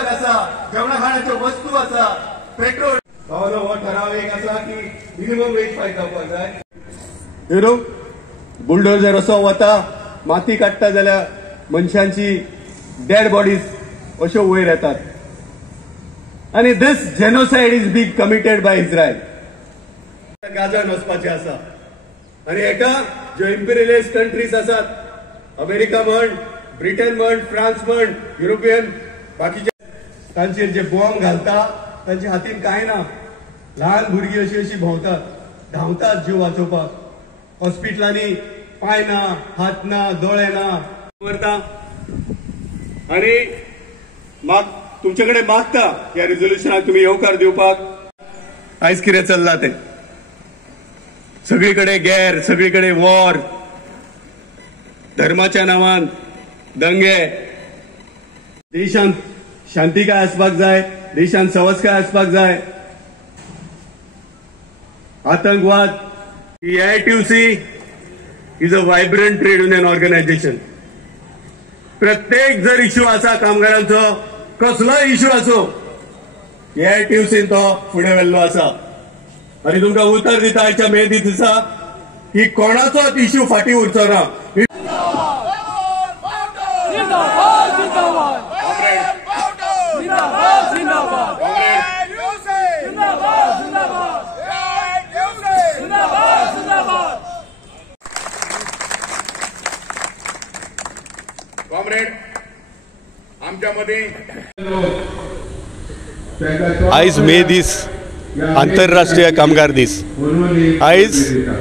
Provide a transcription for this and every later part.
उदक आसा, जेवणा खाणाच्यो वस्तू आसा, पेट्रोल हो ठराव एक आसा की मिनिमम वेज फायद जावपाक जाय. बुलडोजर असो वता, माती काडटा जाल्यार मनशांची डेड बॉडीज अश्यो वयर येतात. आणि this genocide is being committed by Israel. गाजान वचपाचें आसा आणि हेका ज्यो इम्पिरियलिस्ट कंट्रीज आसात, अमेरिका म्हण, ब्रिटन म्हण, फ्रांस म्हण, युरोपियन बाकीचे, तांचेर जे बॉम्ब घालता तांच्या हातीन कांय ना. ल्हान भुरगीं अशी अशी भोंवतात, धांवतात जीव वाचोवपाक. हॉस्पिटलांनी पाय ना, हात ना, दोळे ना, मरता. आणि तुमचे कडेन मागता ह्या रिझोल्युशनाक तुम्ही येवकार दिवपाक. आयज कितें चल्लां तें सगळीकडे गैर, सगळीकडे वॉर, धर्माच्या नांवान दंगे. देशांत शांतिकाय आसपाक जाय, देशांत संस्कार आसपाक जाय. आतंकवाद. AITUC is a vibrant trade union organisation. प्रत्येक जर इश्यू आसा कामगारांचो, कसलोय इश्यू असो, AITUC तो फुडें व्हेल्लो आसा. आणि तुमकां उतर दिता आयच्या मे दिसा की कोणाचोच इश्यू फाटी उरचो ना. कॉम्रेड, आमच्यामध्ये आयज मे दीस आंतरराष्ट्रीय कामगार दीस. आयज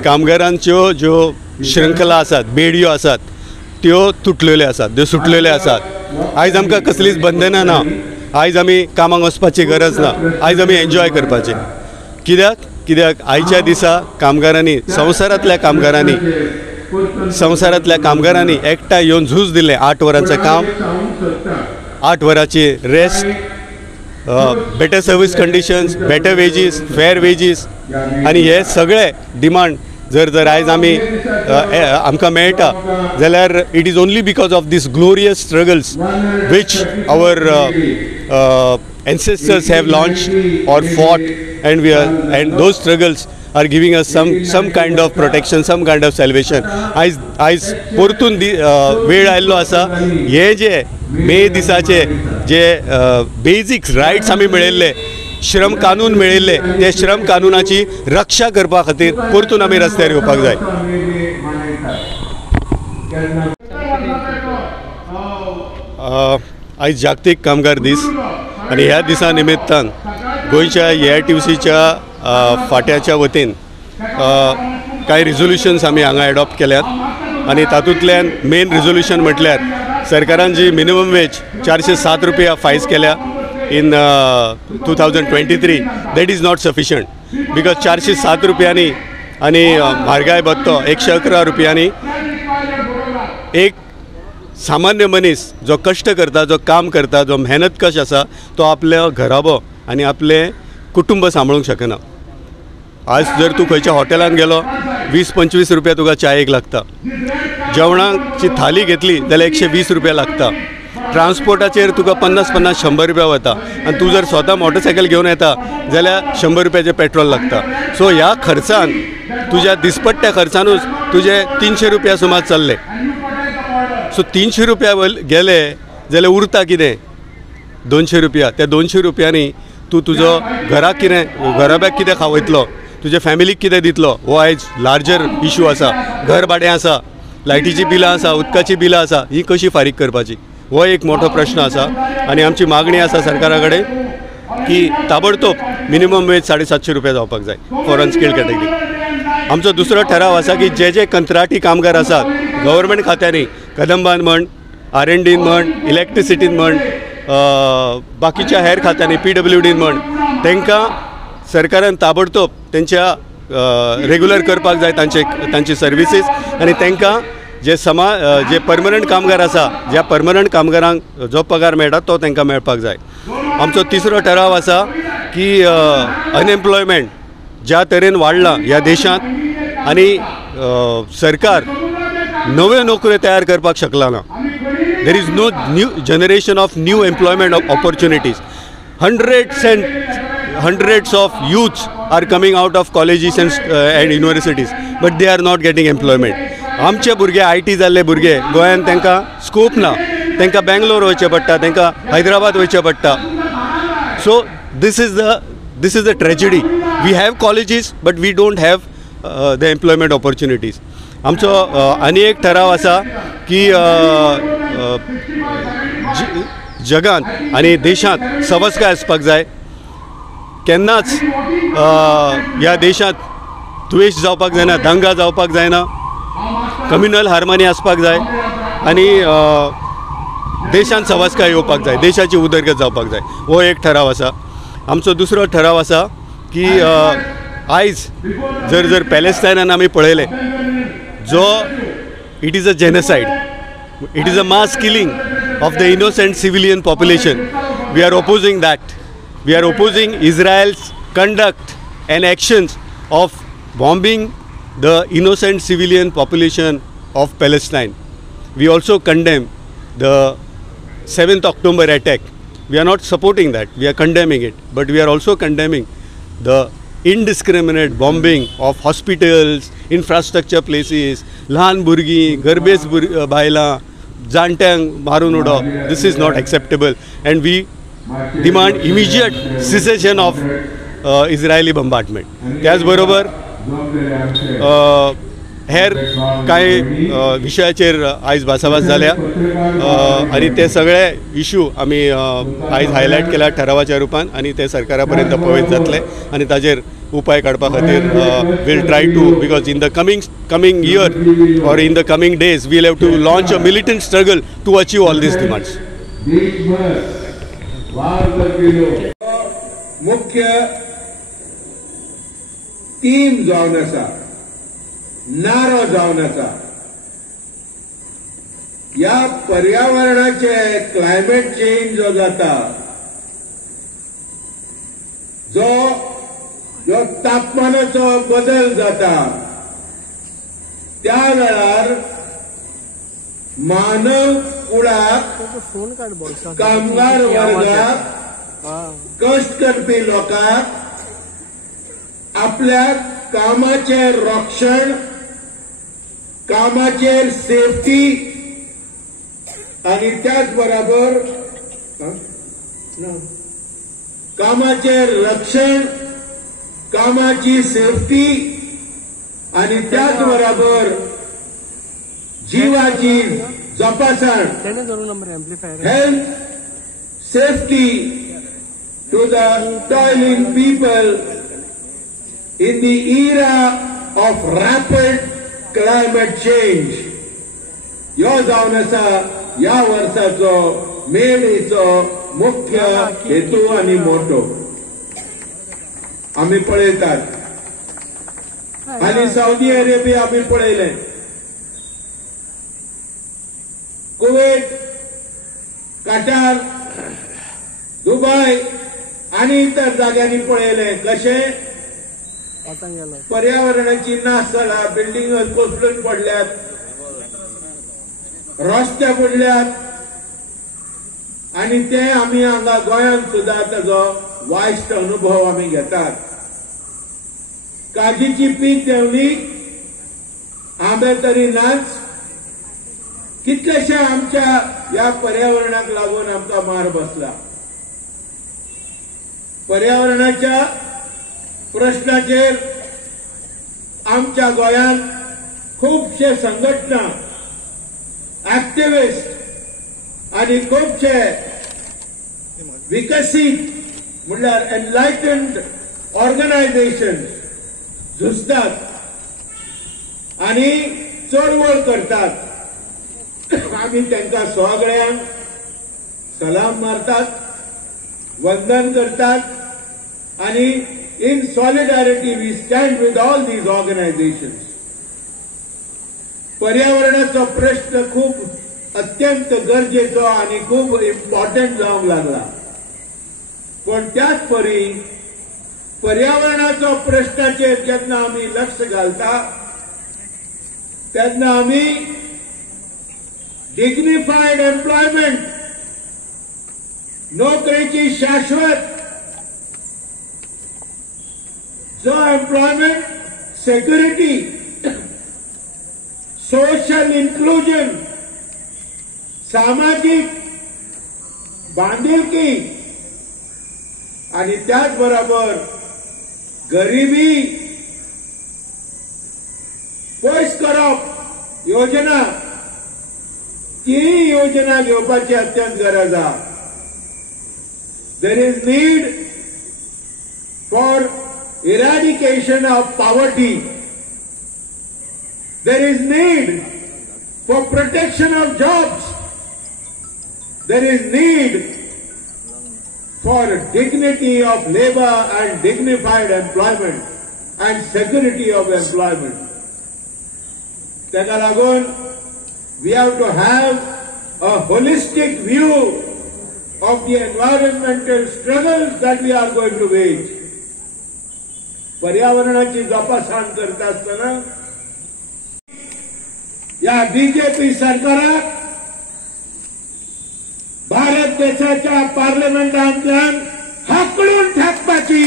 कामगारांच्यो ज्यो श्रृंखला आसात, बेडयो आसात, त्यो तुटलेल्यो आसात, त्यो सुटलेल्यो आसात. आयज आमकां कसलीच बंधनां ना. आयज आमी कामाक वचपाची गरज ना. आयज आमी एन्जॉय करपाचें. कित्याक आयच्या दिसा कामगारांनी, संवसारांतल्या कामगारांनी एकठांय येवन झूज दिलें. 8 वरांचें काम, 8 वरांची rest, better service conditions, better wages, fair wages. आणि हे सगळे डिमांड जर आयज आमकां मेळटा जाल्यार it is only because of these glorious struggles which आवर ancestors have launched or fought, and those struggles are giving us some kind of protection, some kind of salvation. आयज परतून वेळ आयल्लो आसा. हे जे मे दिसाचे जे बेसिक्स रायट्स आमी मेळयल्ले, श्रम कानून मेळयल्ले, ते श्रम कानूनाची रक्षा करपा खातीर परतून आमी रस्त्यार येवपाक जाय. आयज जागतीक कामगार दीस आणि ह्या दिसा निमित्तान गोंयच्या AITUCच्या फाट्याच्या वतीन कांय रिझोल्युशन्स आमी हांगा एडॉप्ट केल्यात. आणि तातूंतल्यान मेन रिझोल्युशन म्हटल्यार सरकारान जी मिनिमम वेज 407 रुपया फायज केल्या in 2023. That is not sufficient, because 407 रुपयांनी आणि म्हारगाय भत्तो 111 रुपयांनी एक सामान्य मनीस जो कष्ट करता, जो काम करता, जो मेहनत कश आसा, तो आपल्या घराबो आणि आपले कुटुंब सांबाळूंक शकना. आज जर तूं खंयच्या हॉटेलान गेलो 20-25 रुपया तुका चायेक लागता. जेवणाची थाली घेतली जाल्यार 120 रुपया लागता. ट्रान्सपोर्टाचेर तुका 50-100 रुपया वता. आणि तूं जर स्वता मोटरसायकल घेवन येता जाल्यार 100 रुपयाचें पेट्रोल लागता. सो ह्या खर्चान, तुज्या दिसपट्ट्या खर्चानूच तुजे 300 रुपया सुमार चल्ले. सो 300 रुपया गेले जाल्यार उरता कितें? 200 रुपया. त्या 200 रुपयांनी तूं तुजो घराब्याक कितें खावयतलो, तुज्या फॅमिलीक कितें दितलो? हो आयज लार्जर इशू आसा. घर भाडें आसा, लायटीची बिलां आसा, उदकाची बिलां आसा, ही कशी फारीक करपाची, हो एक मोठो प्रश्न आसा. आणि आमची मागणी आसा सरकारा कडेन की ताबडतोब मिनिमम वेज 750 रुपया जावपाक जाय फॉर अनस्किल्ड कॅटेगरी. आमचो दुसरो ठराव आसा की जे कंत्राटी कामगार आसात गव्हर्मेंट खात्यांनी, कदंबान म्हण, R&Dन म्हण, इलेक्ट्रिसिटीन म्हण, बाकीच्या हेर खात्यांनी, PWDन म्हण, तांकां सरकारान ताबडतोब त्यांच्या रेग्युलर करपाक जाय तांची सर्विसीस. आणि तांकां जे परमनंट कामगार आसा, ज्या परमनंट कामगारांक जो पगार मेळटा तो तांकां मेळपाक जाय. आमचो तिसरो ठराव आसा की अनएम्प्लॉयमेंट ज्या तरेन वाडलां ह्या देशांत आणि सरकार नव्यो नोकऱ्यो तयार करपाक शकला ना. there is no new generation of new employment opportunities. Hundreds of youths are coming out of colleges and universities, but they are not getting employment. आमचे भुरगे IT जाल्ले भुरगे गोंयांत तांकां स्कोप ना, तांकां बेंगलोर वयचें पडटा, तांकां हैदराबाद वयचें पडटा. So this is the tragedy. We have colleges, but we don't have the employment opportunities. आमचो आनी एक ठराव आसा की जगांत आनी देशांत सबस्काय आसपाक जाय. केन्नाच ह्या देशांत द्वेष जावपाक जायना, दंगा जावपाक जायना, कम्युनल हार्मनी आसपाक जाय आनी देशांत सबस्काय येवपाक जाय, देशाची उदरगत जावपाक जाय. हो एक ठराव आसा. आमचो दुसरो ठराव आसा की आयज जर पॅलेस्टायनान आमी पळयलें, जो it is a genocide, it is a mass killing of the innocent civilian population. We are opposing that. We are opposing Israel's conduct and actions of bombing the innocent civilian population of Palestine. We also condemn the 7th October attack. We are not supporting that. We are condemning it. But we are also condemning the indiscriminate bombing of hospitals, infrastructure places, ल्हान भुरगीं, गर्बेज बायलां, जाणट्यांक मारून उडोवप. This is not acceptable, and we demand immediate cessation of Israeli bombardment. त्याच बरोबर हेर कांय विशयाचेर आयज भासाभास जाल्या आनी ते सगळे इश्यू आमी आयज हायलायट केल्या ठरावाच्या रुपान, आनी ते सरकारा पर्यंत पळयत जातले आनी ताजेर उपाय काडपा खातीर we'll try to, because in the coming year or in the coming days we'll have to launch a militant struggle to achieve all these demands. मुख्य थीम जावन आसा, नारो जावन आसा. ह्या पर्यावरणाचे क्लायमेट चेंज जो जाता, जो तापमानाचो बदल जाता, त्या वेळार मानव कुळाक, कामगार वर्गाक, कश्ट करपी लोकांक आपल्या कामाचेर रक्षण, कामाचेर सेफ्टी आणि त्याच बरोबर कामाचेर रक्षण, कामाची सेफ्टी आणि त्याच बरोबर जीवाची जोपासण, health safety to the toiling people in the era of rapid climate change. ह्यो जावन आसा ह्या वर्साचो मेळीचो मुख्य हेतू आनी मोटो. आमी पळयतात आनी साऊदी अरेबिया आमी पळयलें, कुवेत, कटार, दुबय आनी इतर जाग्यांनी पळयलें कशें पर्यावरणाची नाश जाला. बिल्डिंग कोसळून पडल्यात, रस्ते पडल्यात आणि ते आमी हांगा गोंयांत सुद्धा ताजो वायट अनुभव आमी घेतात. काजीची पीक देंवली, आंबे तरी नाच. कितलेशे आमच्या ह्या पर्यावरणाक लागून आमकां मार बसला. पर्यावरणाच्या प्रश्नाचेर आमच्या गोंयांत खूबशे संघटना, एक्टिविस्ट आणि खूबशे विकसीत म्हणल्यार एनलायटन्ड ऑर्गनायझेशन्स झुजतात आणि चळवळ करतात. आमी तांकां सगळ्यांक सलाम मारतात, वंदन करतात आणि in solidarity we stand with all these organizations. पर्यावरणाचो प्रश्न खूप अत्यंत गरजेचो आणि खूप इम्पॉर्टंट जावंक लागला. पण त्याच परी पर्यावरणाचो प्रश्नाचेर जेन्ना आमी लक्ष घालता तेन्ना आमी डिग्निफाईड एम्प्लॉयमेंट, नोकरीची शाश्वत जो एम्प्लॉयमेंट सिक्युरिटी, सोशल इन्क्लुजन, सामाजिक बांधिलकी आणि त्याचबरोबर गरिबी पयस करप योजना, ती योजना घेवपाची अत्यंत गरज आसा. There is need for eradication of poverty. There is need for protection of jobs. There is need for dignity of labor and dignified employment and security of employment. Taka lagun, we have to have a holistic view of the environmental struggles that we are going to wage. पर्यावरणाची जोपासण करता असताना या BJP सरकाराक भारत देशाच्या पार्लमेंटांतल्यान हाकलून थापपाची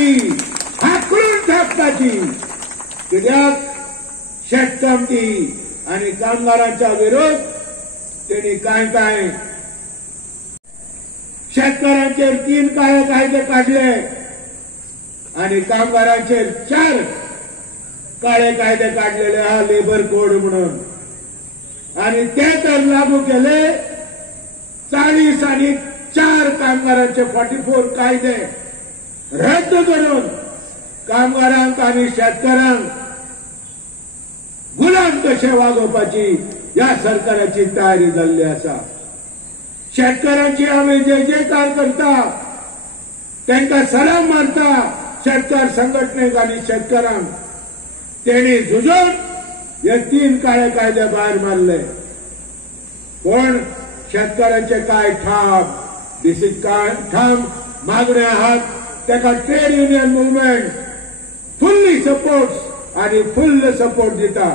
कित्याक शेतकामती आणि कामगारांचा विरोध त्यांनी काय शेतकऱ्यांचेर 3 काळे कायदे काढले आणि कामगारांचेर 4 काळे कायदे काढलेले हा लेबर कोड म्हणून, आणि ते तर लागू केले 40 आणि 4 कामगारांचे 44 कायदे रद्द करून कामगारांक आणि शेतकऱ्यांक गुलाम कशे वागोवपाची या सरकाराची तयारी जाल्ली आसा. शेतकऱ्यांची आम्ही जयजयकार करता, त्यांना सलाम मारता. शेतकार संघटनेक आणि शेतकऱ्यांक त्यांनी झुजून हे 3 काळे कायदे भायर मारले. पण शेतकऱ्यांचे काय ठाम मागण्या आहात ताका trade union movement fully support आणि फुल्ल सपोर्ट दिता.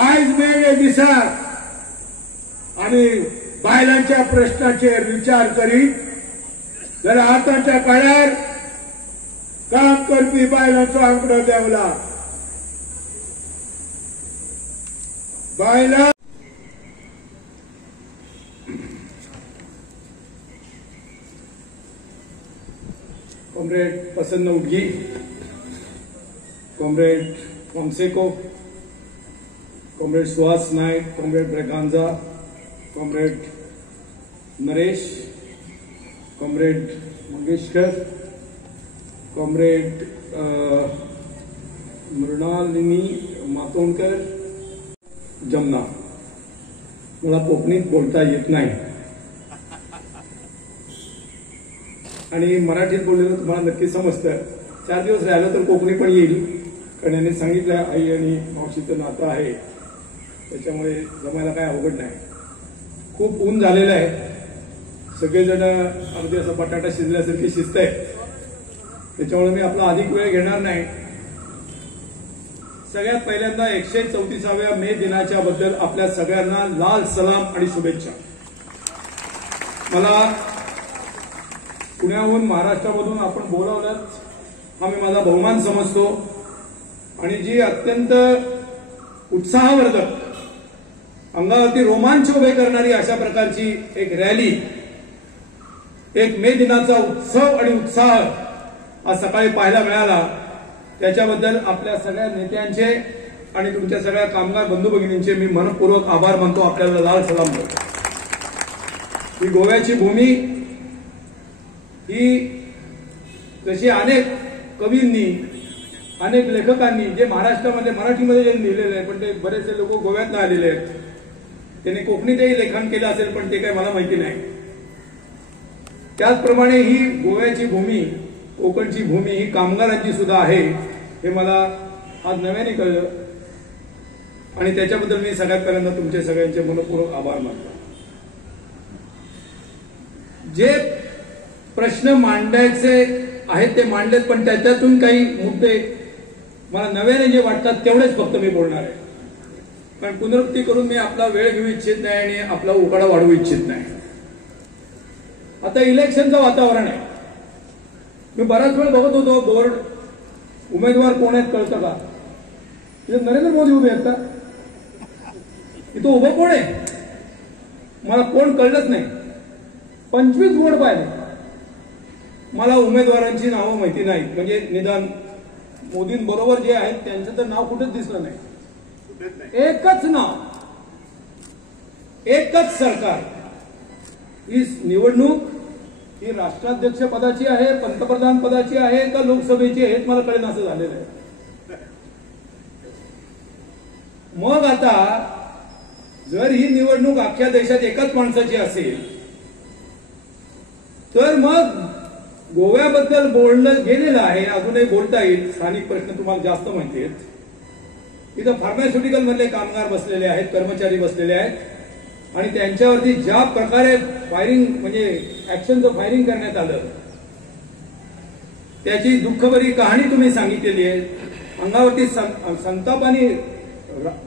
आयज मेळे दिसा आणि बायलांच्या प्रश्नाचेर विचार करीत जाल्यार आतांच्या काळार काम करपी बायलांचो आंकडो देंवला. बायलां comrade Prasanna Udgi, comrade Fonseca, comrade Suhas Naik, comrade Braganza, comrade Naresh, comrade Mangeshkar, comrade Mrinalini Matondkar, जमना. मला कोकणीत बोलता येत नाही आणि मराठीत बोललेलं तुम्हाला नक्की समजतं. 4 दिवस राहिलं तर कोकणी पण येईल, कारण यांनी सांगितलं आई आणि मावशीचं नातं आहे, त्याच्यामुळे जमायला काय अवघड नाही. खूप ऊन झालेलं आहे, सगळेजण अगदी असं बटाटा शिजल्यासारखी शिस्त आहे, त्याच्यामुळे मी आपला अधिक वेळ घेणार नाही. सगळ्यात पहिल्यांदा 134व्या मे दिनाच्या बद्दल आपल्या सगळ्यांना लाल सलाम आणि शुभेच्छा. मला पुण्याहून महाराष्ट्रामधून आपण बोलावलं हा मी माझा बहुमान समजतो, आणि जी अत्यंत उत्साहवर्धक, अंगावरती रोमांच उभे करणारी अशा प्रकारची एक रॅली, एक मे दिनाचा उत्सव आणि उत्साह आज सकाळी पाहायला मिळाला, त्याच्याबद्दल आपल्या सगळ्या नेत्यांचे आणि तुमच्या सगळ्या कामगार बंधू भगिनींचे मी मनपूर्वक आभार मानतो, आपल्याला लाल सलाम करतो. ही गोव्याची भूमी ही जशी अनेक कवींनी, अनेक लेखकांनी जे महाराष्ट्रामध्ये मराठीमध्ये जे लिहिलेले आहे, पण ते बरेचसे लोक गोव्यात आलेले आहेत, त्यांनी कोकणीतही लेखन केलं असेल, पण ते काही मला माहिती नाही. त्याचप्रमाणे ही गोव्याची भूमी, कोकणची भूमी ही कामगारांची सुद्धा आहे, हे मला आज नव्याने कळलं, आणि त्याच्याबद्दल मी सगळ्यात पहिल्यांदा तुमचे सगळ्यांचे मनपूर्वक आभार मानतो. जे प्रश्न मांडायचे आहेत ते मांडलेत, पण त्याच्यातून काही मुद्दे मला नव्याने जे वाटतात तेवढेच फक्त मी बोलणार आहे. पण पुनरुक्ती करून मी आपला वेळ घेऊ इच्छित नाही आणि आपला उकाडा वाढवू इच्छित नाही. आता इलेक्शनचं वातावरण आहे. मी बराच वेळ बघत होतो बोर्ड, उमेदवार कोण आहेत कळतं का? इथे नरेंद्र मोदी उभे आहेत का? इथं उभं कोण आहे मला कोण कळलंच नाही. 25 बोर्ड पाहिले, मला उमेदवारांची नावं माहिती नाही. म्हणजे निदान मोदींबरोबर जे आहेत त्यांचं तर नाव कुठेच दिसलं नाही. एकच नाव, एकच सरकार. ही निवडणूक ही राष्ट्राध्यक्ष पदाची आहे, पंतप्रधान पदाची आहे का लोकसभेची आहे हेच मला कळेल असं झालेलं आहे. मग आता जर ही निवडणूक अख्ख्या देशात एकाच माणसाची असेल तर मग गोव्याबद्दल बोललं गेलेलं आहे, अजूनही बोलता येईल. स्थानिक प्रश्न तुम्हाला जास्त माहिती आहेत. इथं फार्मास्युटिकल मधले कामगार बसलेले आहेत, कर्मचारी बसलेले आहेत आणि त्यांच्यावरती ज्या प्रकारे फायरिंग म्हणजे ऍक्शनचं फायरिंग करण्यात आलं त्याची दुःखभरी कहाणी तुम्ही सांगितलेली आहे. अंगावरती संतापाने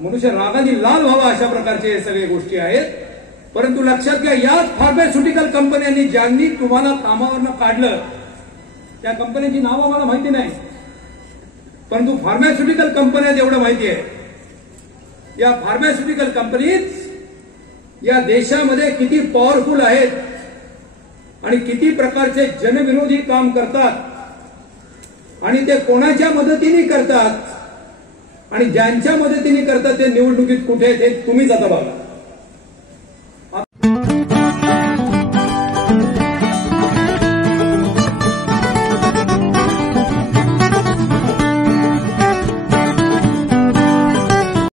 मनुष्य रागाने लाल व्हावा अशा प्रकारचे सगळे गोष्टी आहेत. परंतु लक्षात घ्या, याच फार्मास्युटिकल कंपन्यांनी ज्यांनी तुम्हाला कामावरनं काढलं त्या कंपन्यांची नावं मला माहिती नाही, परंतु फार्मास्युटिकल कंपन्या एवढं माहिती आहे. या फार्मास्युटिकल कंपनीज या देशामध्ये किती पॉवरफुल आहेत आणि किती प्रकारचे जनविरोधी काम करतात आणि ते कोणाच्या मदतीने करतात आणि ज्यांच्या मदतीने करतात ते निवडणुकीत कुठे आहेत हे तुम्हीच आता बघा.